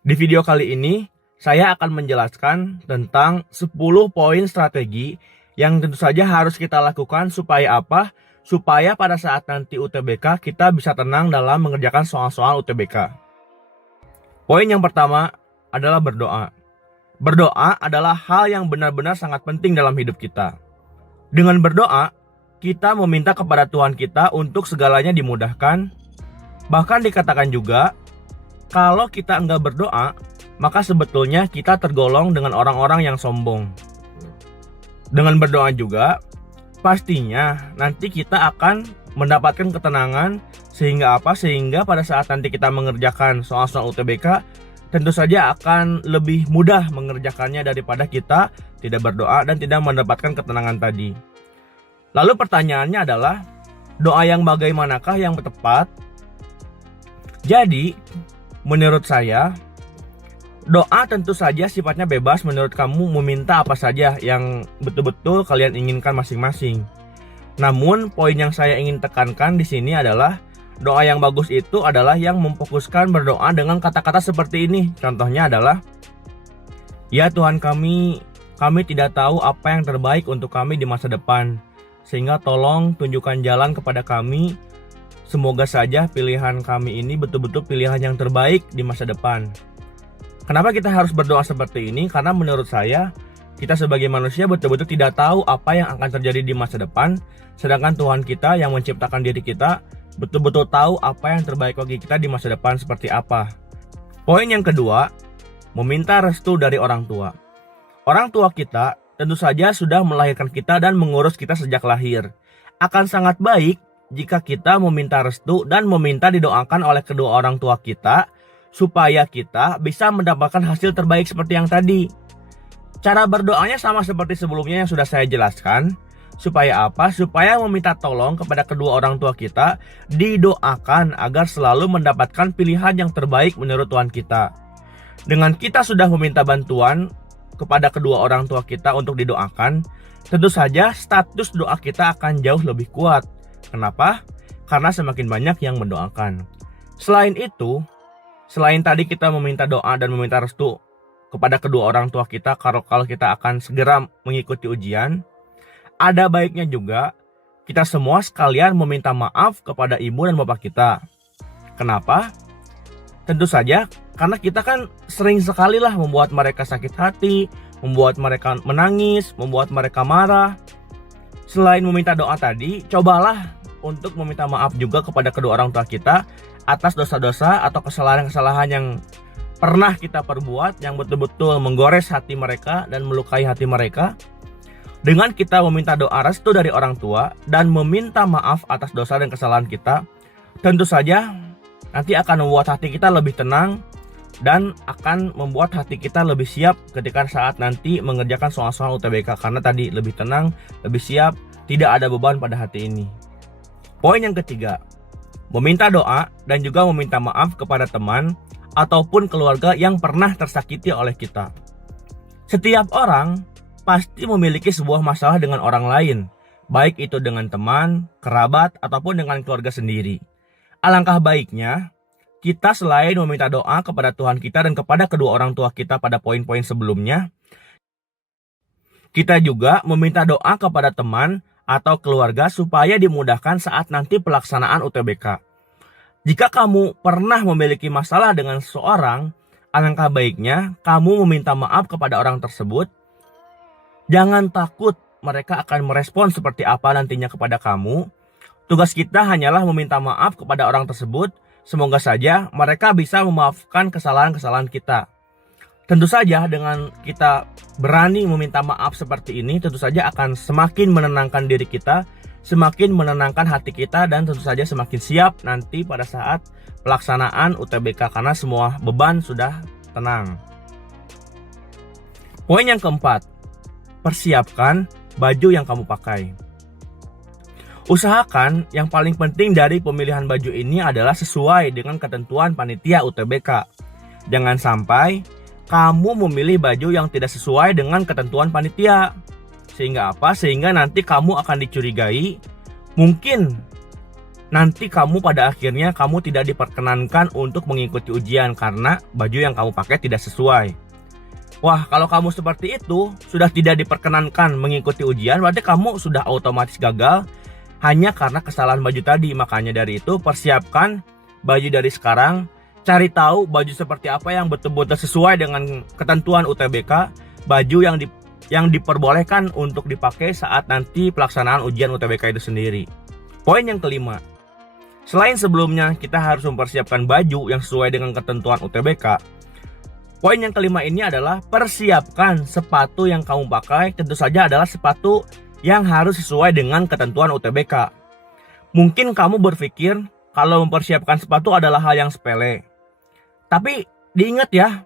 Di video kali ini, saya akan menjelaskan tentang 10 poin strategi yang tentu saja harus kita lakukan supaya apa? Supaya pada saat nanti UTBK kita bisa tenang dalam mengerjakan soal-soal UTBK. Poin yang pertama adalah berdoa. Berdoa adalah hal yang benar-benar sangat penting dalam hidup kita. Dengan berdoa, kita meminta kepada Tuhan kita untuk segalanya dimudahkan. Bahkan dikatakan juga, kalau kita enggak berdoa, maka sebetulnya kita tergolong dengan orang-orang yang sombong. Dengan berdoa juga, pastinya nanti kita akan mendapatkan ketenangan sehingga apa? Sehingga pada saat nanti kita mengerjakan soal-soal UTBK, tentu saja akan lebih mudah mengerjakannya daripada kita tidak berdoa dan tidak mendapatkan ketenangan tadi. Lalu pertanyaannya adalah, doa yang bagaimanakah yang tepat? Jadi, menurut saya, doa tentu saja sifatnya bebas menurut kamu meminta apa saja yang betul-betul kalian inginkan masing-masing. Namun, poin yang saya ingin tekankan di sini adalah doa yang bagus itu adalah yang memfokuskan berdoa dengan kata-kata seperti ini. Contohnya adalah, ya Tuhan kami tidak tahu apa yang terbaik untuk kami di masa depan. Sehingga tolong tunjukkan jalan kepada kami. Semoga saja pilihan kami ini betul-betul pilihan yang terbaik di masa depan. Kenapa kita harus berdoa seperti ini? Karena menurut saya, kita sebagai manusia betul-betul tidak tahu apa yang akan terjadi di masa depan. Sedangkan Tuhan kita yang menciptakan diri kita betul-betul tahu apa yang terbaik bagi kita di masa depan seperti apa. Poin yang kedua, meminta restu dari orang tua. Orang tua kita tentu saja sudah melahirkan kita dan mengurus kita sejak lahir. Akan sangat baik jika kita meminta restu dan meminta didoakan oleh kedua orang tua kita supaya kita bisa mendapatkan hasil terbaik seperti yang tadi. Cara berdoanya sama seperti sebelumnya yang sudah saya jelaskan. Supaya apa? Supaya meminta tolong kepada kedua orang tua kita didoakan agar selalu mendapatkan pilihan yang terbaik menurut Tuhan kita. Dengan kita sudah meminta bantuan kepada kedua orang tua kita untuk didoakan, tentu saja status doa kita akan jauh lebih kuat. Kenapa? Karena semakin banyak yang mendoakan. Selain itu, selain tadi kita meminta doa dan meminta restu kepada kedua orang tua kita kalau kita akan segera mengikuti ujian, ada baiknya juga kita semua sekalian meminta maaf kepada ibu dan bapak kita. Kenapa? Tentu saja karena kita kan sering sekali lah membuat mereka sakit hati, membuat mereka menangis, membuat mereka marah. Selain meminta doa tadi, cobalah untuk meminta maaf juga kepada kedua orang tua kita atas dosa-dosa atau kesalahan-kesalahan yang pernah kita perbuat yang betul-betul menggores hati mereka dan melukai hati mereka. Dengan kita meminta doa restu dari orang tua dan meminta maaf atas dosa dan kesalahan kita, tentu saja nanti akan membuat hati kita lebih tenang dan akan membuat hati kita lebih siap ketika saat nanti mengerjakan soal-soal UTBK. Karena tadi lebih tenang, lebih siap, tidak ada beban pada hati ini. Poin yang ketiga, meminta doa dan juga meminta maaf kepada teman ataupun keluarga yang pernah tersakiti oleh kita. Setiap orang pasti memiliki sebuah masalah dengan orang lain, baik itu dengan teman, kerabat, ataupun dengan keluarga sendiri. Alangkah baiknya, kita selain meminta doa kepada Tuhan kita dan kepada kedua orang tua kita pada poin-poin sebelumnya, kita juga meminta doa kepada teman atau keluarga supaya dimudahkan saat nanti pelaksanaan UTBK. Jika kamu pernah memiliki masalah dengan seseorang, alangkah baiknya kamu meminta maaf kepada orang tersebut. Jangan takut mereka akan merespon seperti apa nantinya kepada kamu. Tugas kita hanyalah meminta maaf kepada orang tersebut. Semoga saja mereka bisa memaafkan kesalahan-kesalahan kita. Tentu saja dengan kita berani meminta maaf seperti ini, tentu saja akan semakin menenangkan diri kita, semakin menenangkan hati kita, dan tentu saja semakin siap nanti pada saat pelaksanaan UTBK karena semua beban sudah tenang. Poin yang keempat, persiapkan baju yang kamu pakai. Usahakan yang paling penting dari pemilihan baju ini adalah sesuai dengan ketentuan panitia UTBK. Jangan sampai kamu memilih baju yang tidak sesuai dengan ketentuan panitia. Sehingga apa? Sehingga nanti kamu akan dicurigai. Mungkin nanti kamu pada akhirnya kamu tidak diperkenankan untuk mengikuti ujian karena baju yang kamu pakai tidak sesuai. Wah, kalau kamu seperti itu, sudah tidak diperkenankan mengikuti ujian, berarti kamu sudah otomatis gagal hanya karena kesalahan baju tadi. Makanya dari itu, persiapkan baju dari sekarang, cari tahu baju seperti apa yang betul-betul sesuai dengan ketentuan UTBK, baju yang diperbolehkan untuk dipakai saat nanti pelaksanaan ujian UTBK itu sendiri. Poin yang kelima, selain sebelumnya kita harus mempersiapkan baju yang sesuai dengan ketentuan UTBK, poin yang kelima ini adalah persiapkan sepatu yang kamu pakai. Tentu saja adalah sepatu yang harus sesuai dengan ketentuan UTBK. Mungkin kamu berpikir kalau mempersiapkan sepatu adalah hal yang sepele. Tapi diingat ya,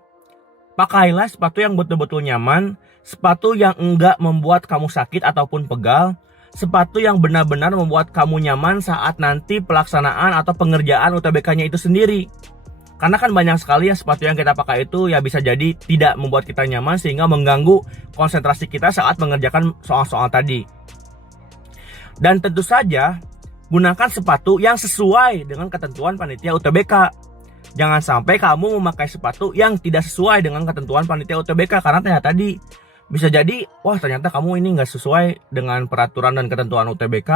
pakailah sepatu yang betul-betul nyaman, sepatu yang enggak membuat kamu sakit ataupun pegal, sepatu yang benar-benar membuat kamu nyaman saat nanti pelaksanaan atau pengerjaan UTBK-nya itu sendiri. Karena kan banyak sekali ya sepatu yang kita pakai itu ya bisa jadi tidak membuat kita nyaman sehingga mengganggu konsentrasi kita saat mengerjakan soal-soal tadi. Dan tentu saja gunakan sepatu yang sesuai dengan ketentuan panitia UTBK. Jangan sampai kamu memakai sepatu yang tidak sesuai dengan ketentuan panitia UTBK karena ternyata tadi bisa jadi wah ternyata kamu ini nggak sesuai dengan peraturan dan ketentuan UTBK.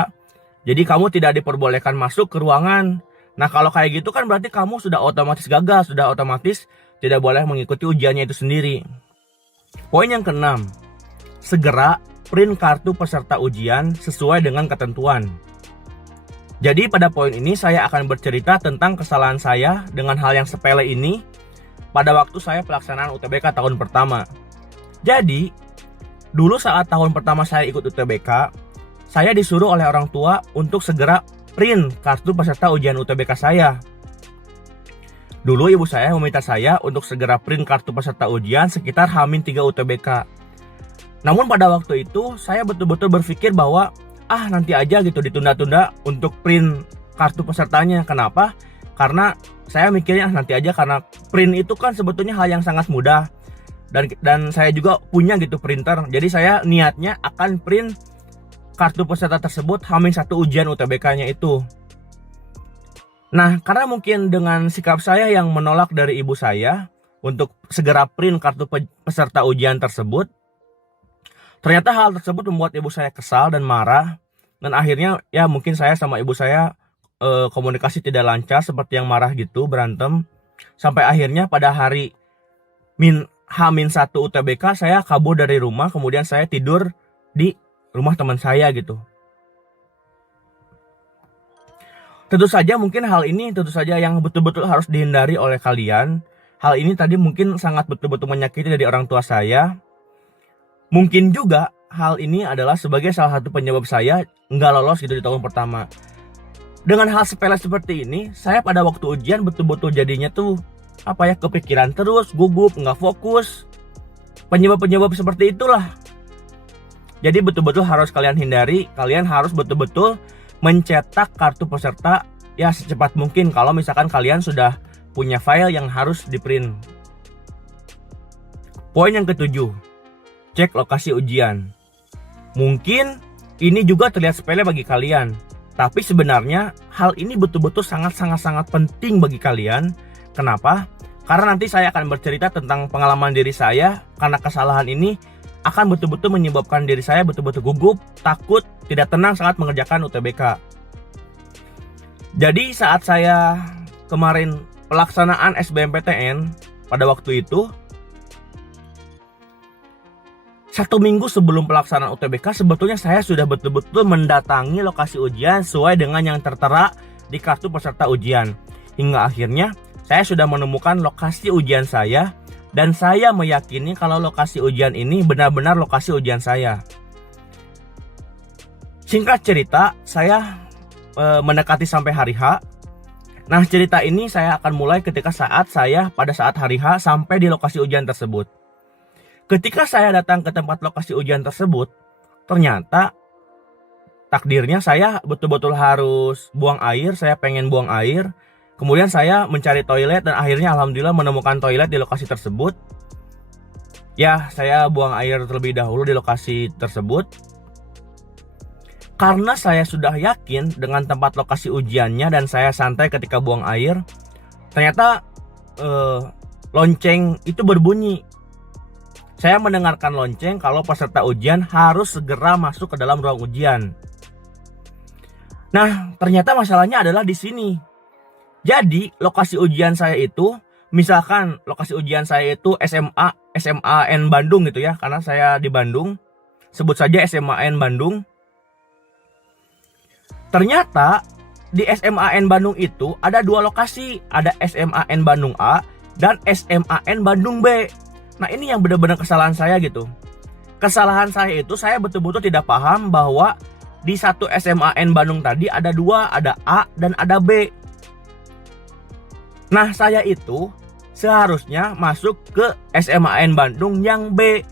Jadi kamu tidak diperbolehkan masuk ke ruangan. Nah kalau kayak gitu kan berarti kamu sudah otomatis gagal, sudah otomatis tidak boleh mengikuti ujiannya itu sendiri. Poin yang keenam, segera print kartu peserta ujian sesuai dengan ketentuan. Jadi pada poin ini saya akan bercerita tentang kesalahan saya dengan hal yang sepele ini pada waktu saya pelaksanaan UTBK tahun pertama. Jadi dulu saat tahun pertama saya ikut UTBK, saya disuruh oleh orang tua untuk segera print kartu peserta ujian UTBK saya. Dulu ibu saya meminta saya untuk segera print kartu peserta ujian sekitar H-3 UTBK. Namun pada waktu itu saya betul-betul berpikir bahwa nanti aja gitu ditunda-tunda untuk print kartu pesertanya. Kenapa? Karena saya mikirnya nanti aja karena print itu kan sebetulnya hal yang sangat mudah. Dan saya juga punya gitu printer. Jadi saya niatnya akan print kartu peserta tersebut H-1 ujian UTBK-nya itu. Nah, karena mungkin dengan sikap saya yang menolak dari ibu saya untuk segera print kartu peserta ujian tersebut, ternyata hal tersebut membuat ibu saya kesal dan marah. Dan akhirnya ya mungkin saya sama ibu saya komunikasi tidak lancar seperti yang marah gitu, berantem. Sampai akhirnya pada hari H-1 UTBK saya kabur dari rumah, kemudian saya tidur di rumah teman saya gitu. Tentu saja mungkin hal ini tentu saja yang betul-betul harus dihindari oleh kalian. Hal ini tadi mungkin sangat betul-betul menyakiti dari orang tua saya. Mungkin juga hal ini adalah sebagai salah satu penyebab saya nggak lolos gitu di tahun pertama. Dengan hal sepele seperti ini, saya pada waktu ujian betul-betul jadinya tuh kepikiran terus, gugup, nggak fokus. Penyebab-penyebab seperti itulah. Jadi betul-betul harus kalian hindari. Kalian harus betul-betul mencetak kartu peserta ya secepat mungkin kalau misalkan kalian sudah punya file yang harus di print. Poin yang ketujuh, cek lokasi ujian. Mungkin ini juga terlihat sepele bagi kalian, tapi sebenarnya hal ini betul-betul sangat penting bagi kalian. Kenapa? Karena nanti saya akan bercerita tentang pengalaman diri saya karena kesalahan ini akan betul-betul menyebabkan diri saya betul-betul gugup, takut, tidak tenang saat mengerjakan UTBK. Jadi saat saya kemarin pelaksanaan SBMPTN pada waktu itu, 1 minggu sebelum pelaksanaan UTBK sebetulnya saya sudah betul-betul mendatangi lokasi ujian sesuai dengan yang tertera di kartu peserta ujian. Hingga akhirnya saya sudah menemukan lokasi ujian saya dan saya meyakini kalau lokasi ujian ini benar-benar lokasi ujian saya. Singkat cerita, saya mendekati sampai hari H. Nah, cerita ini saya akan mulai ketika pada saat hari H sampai di lokasi ujian tersebut. Ketika saya datang ke tempat lokasi ujian tersebut, ternyata takdirnya saya betul-betul harus buang air, saya pengen buang air. Kemudian saya mencari toilet dan akhirnya alhamdulillah menemukan toilet di lokasi tersebut. Ya, saya buang air terlebih dahulu di lokasi tersebut. Karena saya sudah yakin dengan tempat lokasi ujiannya dan saya santai ketika buang air, ternyata lonceng itu berbunyi. Saya mendengarkan lonceng kalau peserta ujian harus segera masuk ke dalam ruang ujian. Nah, ternyata masalahnya adalah di sini. Jadi, lokasi ujian saya itu, misalkan lokasi ujian saya itu SMAN Bandung gitu ya, karena saya di Bandung. Sebut saja SMAN Bandung. Ternyata di SMAN Bandung itu ada 2 lokasi, ada SMAN Bandung A dan SMAN Bandung B. Nah, ini yang benar-benar kesalahan saya gitu. Kesalahan saya itu, saya betul-betul tidak paham bahwa di satu SMAN Bandung tadi ada 2, ada A dan ada B. Nah, saya itu seharusnya masuk ke SMAN Bandung yang B.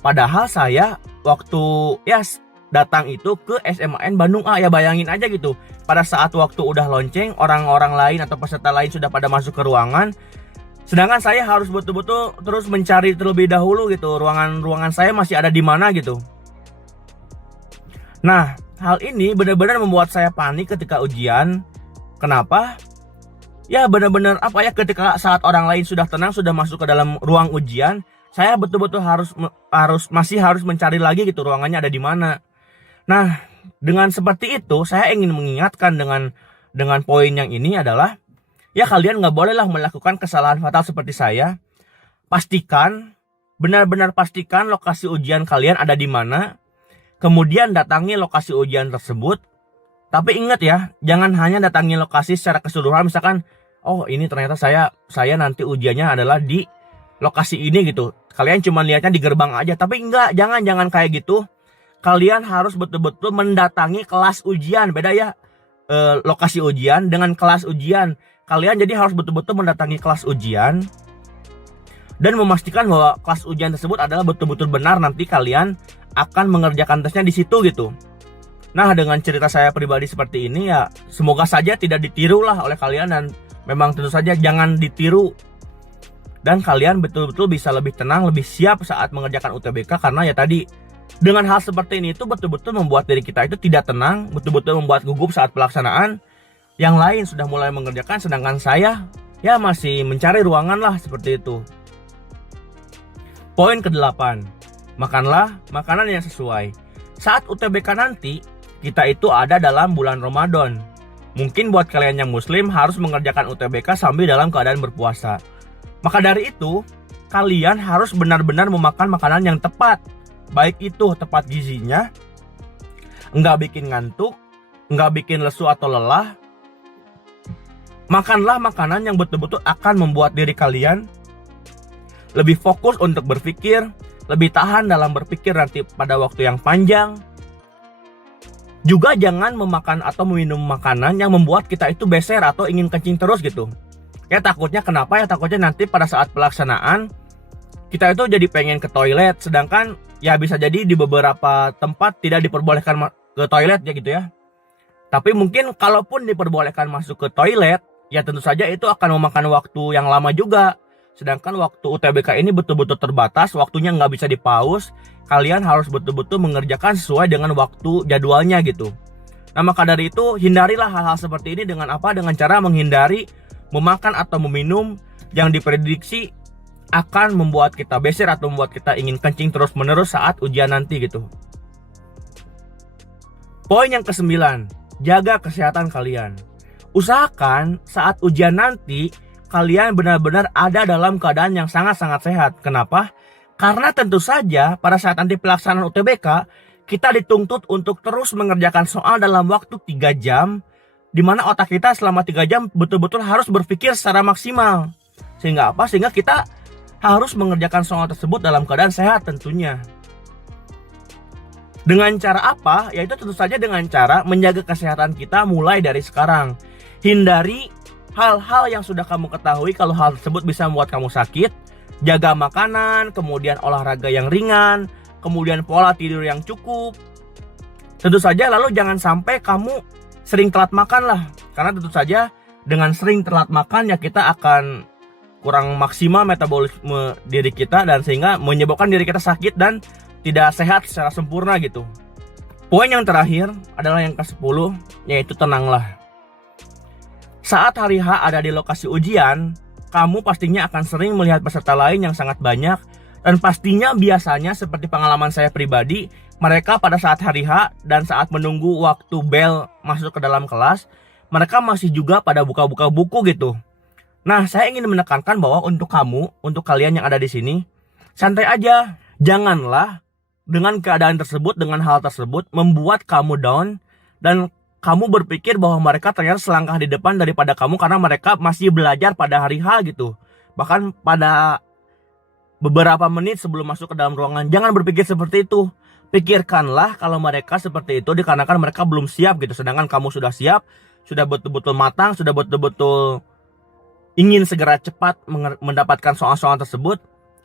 Padahal saya waktu datang itu ke SMAN Bandung A. Ya bayangin aja gitu, pada saat waktu udah lonceng, orang-orang lain atau peserta lain sudah pada masuk ke ruangan, sedangkan saya harus betul-betul terus mencari terlebih dahulu gitu, ruangan saya masih ada di mana gitu. Nah, hal ini benar-benar membuat saya panik ketika ujian. Kenapa? Ya benar-benar ketika saat orang lain sudah tenang, sudah masuk ke dalam ruang ujian, saya betul-betul masih harus mencari lagi gitu ruangannya ada di mana. Nah, dengan seperti itu saya ingin mengingatkan dengan poin yang ini adalah, ya kalian nggak bolehlah melakukan kesalahan fatal seperti saya. Benar-benar pastikan lokasi ujian kalian ada di mana. Kemudian datangi lokasi ujian tersebut. Tapi ingat ya, jangan hanya datangi lokasi secara keseluruhan. Misalkan, oh ini ternyata saya nanti ujiannya adalah di lokasi ini gitu. Kalian cuma lihatnya di gerbang aja. Tapi enggak, jangan kayak gitu. Kalian harus betul-betul mendatangi kelas ujian. Beda ya, lokasi ujian dengan kelas ujian. Kalian jadi harus betul-betul mendatangi kelas ujian dan memastikan bahwa kelas ujian tersebut adalah betul-betul benar, nanti kalian akan mengerjakan tesnya di situ gitu. Nah, dengan cerita saya pribadi seperti ini ya, semoga saja tidak ditiru lah oleh kalian, dan memang tentu saja jangan ditiru. Dan kalian betul-betul bisa lebih tenang, lebih siap saat mengerjakan UTBK, karena ya tadi, dengan hal seperti ini itu betul-betul membuat diri kita itu tidak tenang, betul-betul membuat gugup saat pelaksanaan. Yang lain sudah mulai mengerjakan, sedangkan saya ya masih mencari ruangan lah, seperti itu. Poin ke-8, makanlah makanan yang sesuai. Saat UTBK nanti, kita itu ada dalam bulan Ramadan. Mungkin buat kalian yang muslim harus mengerjakan UTBK sambil dalam keadaan berpuasa. Maka dari itu, kalian harus benar-benar memakan makanan yang tepat. Baik itu tepat gizinya, nggak bikin ngantuk, nggak bikin lesu atau lelah. Makanlah makanan yang betul-betul akan membuat diri kalian lebih fokus untuk berpikir, lebih tahan dalam berpikir nanti pada waktu yang panjang. Juga jangan memakan atau meminum makanan yang membuat kita itu beser atau ingin kencing terus gitu. Ya takutnya kenapa ya? Takutnya nanti pada saat pelaksanaan kita itu jadi pengen ke toilet, sedangkan ya bisa jadi di beberapa tempat tidak diperbolehkan ke toilet ya gitu ya. Tapi mungkin kalaupun diperbolehkan masuk ke toilet, ya tentu saja itu akan memakan waktu yang lama juga. Sedangkan waktu UTBK ini betul-betul terbatas, waktunya nggak bisa dipaus. Kalian harus betul-betul mengerjakan sesuai dengan waktu jadwalnya gitu. Nah, maka dari itu hindarilah hal-hal seperti ini dengan apa? Dengan cara menghindari memakan atau meminum yang diprediksi akan membuat kita beser atau membuat kita ingin kencing terus-menerus saat ujian nanti gitu. Poin yang ke-9, jaga kesehatan kalian. Usahakan saat ujian nanti kalian benar-benar ada dalam keadaan yang sangat-sangat sehat. Kenapa? Karena tentu saja pada saat nanti pelaksanaan UTBK, kita dituntut untuk terus mengerjakan soal dalam waktu 3 jam, di mana otak kita selama 3 jam betul-betul harus berpikir secara maksimal. Sehingga apa? Sehingga kita harus mengerjakan soal tersebut dalam keadaan sehat tentunya. Dengan cara apa? Yaitu tentu saja dengan cara menjaga kesehatan kita mulai dari sekarang. Hindari hal-hal yang sudah kamu ketahui kalau hal tersebut bisa membuat kamu sakit. Jaga makanan, kemudian olahraga yang ringan, kemudian pola tidur yang cukup. Tentu saja lalu jangan sampai kamu sering telat makan lah. Karena tentu saja dengan sering telat makan ya kita akan kurang maksimal metabolisme diri kita, dan sehingga menyebabkan diri kita sakit dan tidak sehat secara sempurna gitu. Poin yang terakhir adalah yang ke-10, yaitu tenanglah. Saat hari H ada di lokasi ujian, kamu pastinya akan sering melihat peserta lain yang sangat banyak, dan pastinya biasanya seperti pengalaman saya pribadi, mereka pada saat hari H dan saat menunggu waktu bel masuk ke dalam kelas, mereka masih juga pada buka-buka buku gitu. Nah, saya ingin menekankan bahwa untuk kamu, untuk kalian yang ada di sini, santai aja. Janganlah dengan keadaan tersebut, dengan hal tersebut membuat kamu down dan kamu berpikir bahwa mereka ternyata selangkah di depan daripada kamu karena mereka masih belajar pada hari H gitu. Bahkan pada beberapa menit sebelum masuk ke dalam ruangan. Jangan berpikir seperti itu. Pikirkanlah kalau mereka seperti itu dikarenakan mereka belum siap gitu. Sedangkan kamu sudah siap, sudah betul-betul matang, sudah betul-betul ingin segera cepat mendapatkan soal-soal tersebut.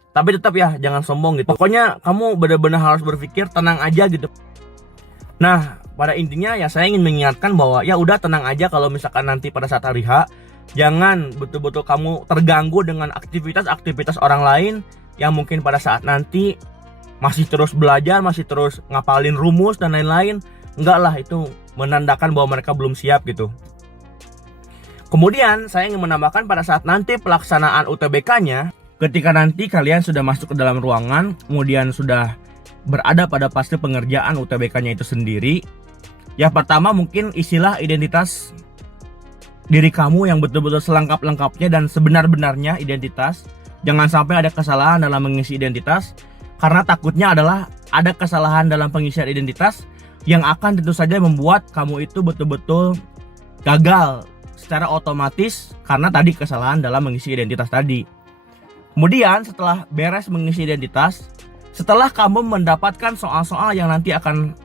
Tapi tetap ya, jangan sombong gitu. Pokoknya kamu benar-benar harus berpikir tenang aja gitu. Nah, pada intinya ya saya ingin mengingatkan bahwa ya udah tenang aja kalau misalkan nanti pada saat hari H. Jangan betul-betul kamu terganggu dengan aktivitas-aktivitas orang lain yang mungkin pada saat nanti masih terus belajar, masih terus ngapalin rumus dan lain-lain. Enggak lah, itu menandakan bahwa mereka belum siap gitu. Kemudian saya ingin menambahkan pada saat nanti pelaksanaan UTBK-nya, ketika nanti kalian sudah masuk ke dalam ruangan, kemudian sudah berada pada fase pengerjaan UTBK-nya itu sendiri. Ya pertama mungkin isilah identitas diri kamu yang betul-betul selengkap-lengkapnya dan sebenar-benarnya identitas. Jangan sampai ada kesalahan dalam mengisi identitas, karena takutnya adalah ada kesalahan dalam pengisian identitas yang akan tentu saja membuat kamu itu betul-betul gagal secara otomatis karena tadi kesalahan dalam mengisi identitas tadi. Kemudian setelah beres mengisi identitas, setelah kamu mendapatkan soal-soal yang nanti akan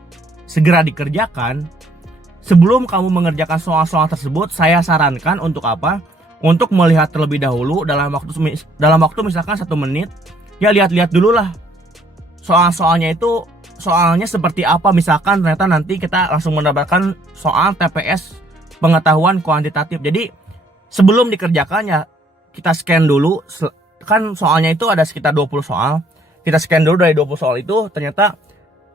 segera dikerjakan, sebelum kamu mengerjakan soal-soal tersebut, saya sarankan untuk apa? Untuk melihat terlebih dahulu dalam waktu misalkan 1 menit, ya lihat-lihat dulu lah soal-soalnya itu soalnya seperti apa. Misalkan ternyata nanti kita langsung mendapatkan soal TPS pengetahuan kuantitatif. Jadi sebelum dikerjakan ya kita scan dulu. Kan soalnya itu ada sekitar 20 soal. Kita scan dulu dari 20 soal itu, ternyata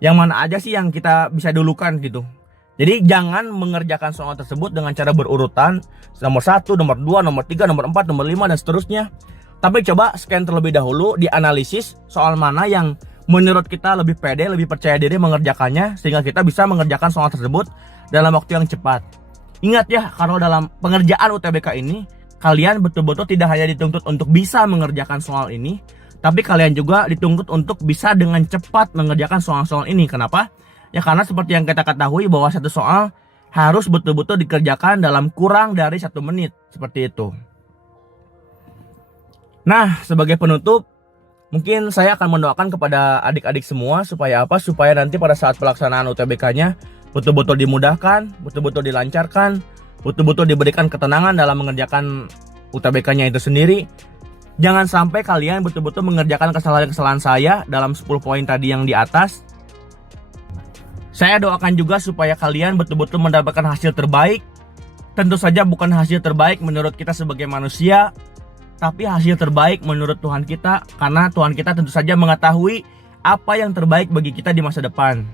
yang mana aja sih yang kita bisa dulukan gitu. Jadi jangan mengerjakan soal tersebut dengan cara berurutan, nomor 1, nomor 2, nomor 3, nomor 4, nomor 5 dan seterusnya. Tapi coba scan terlebih dahulu, dianalisis soal mana yang menurut kita lebih pede, lebih percaya diri mengerjakannya, sehingga kita bisa mengerjakan soal tersebut dalam waktu yang cepat. Ingat ya, kalau dalam pengerjaan UTBK ini, kalian betul-betul tidak hanya dituntut untuk bisa mengerjakan soal ini, tapi kalian juga dituntut untuk bisa dengan cepat mengerjakan soal-soal ini. Kenapa? Ya karena seperti yang kita ketahui bahwa satu soal harus betul-betul dikerjakan dalam kurang dari 1 menit. Seperti itu. Nah, sebagai penutup, mungkin saya akan mendoakan kepada adik-adik semua supaya apa? Supaya nanti pada saat pelaksanaan UTBK-nya betul-betul dimudahkan, betul-betul dilancarkan, betul-betul diberikan ketenangan dalam mengerjakan UTBK-nya itu sendiri. Jangan sampai kalian betul-betul mengerjakan kesalahan-kesalahan saya dalam 10 poin tadi yang di atas. Saya doakan juga supaya kalian betul-betul mendapatkan hasil terbaik. Tentu saja bukan hasil terbaik menurut kita sebagai manusia, tapi hasil terbaik menurut Tuhan kita, karena Tuhan kita tentu saja mengetahui apa yang terbaik bagi kita di masa depan.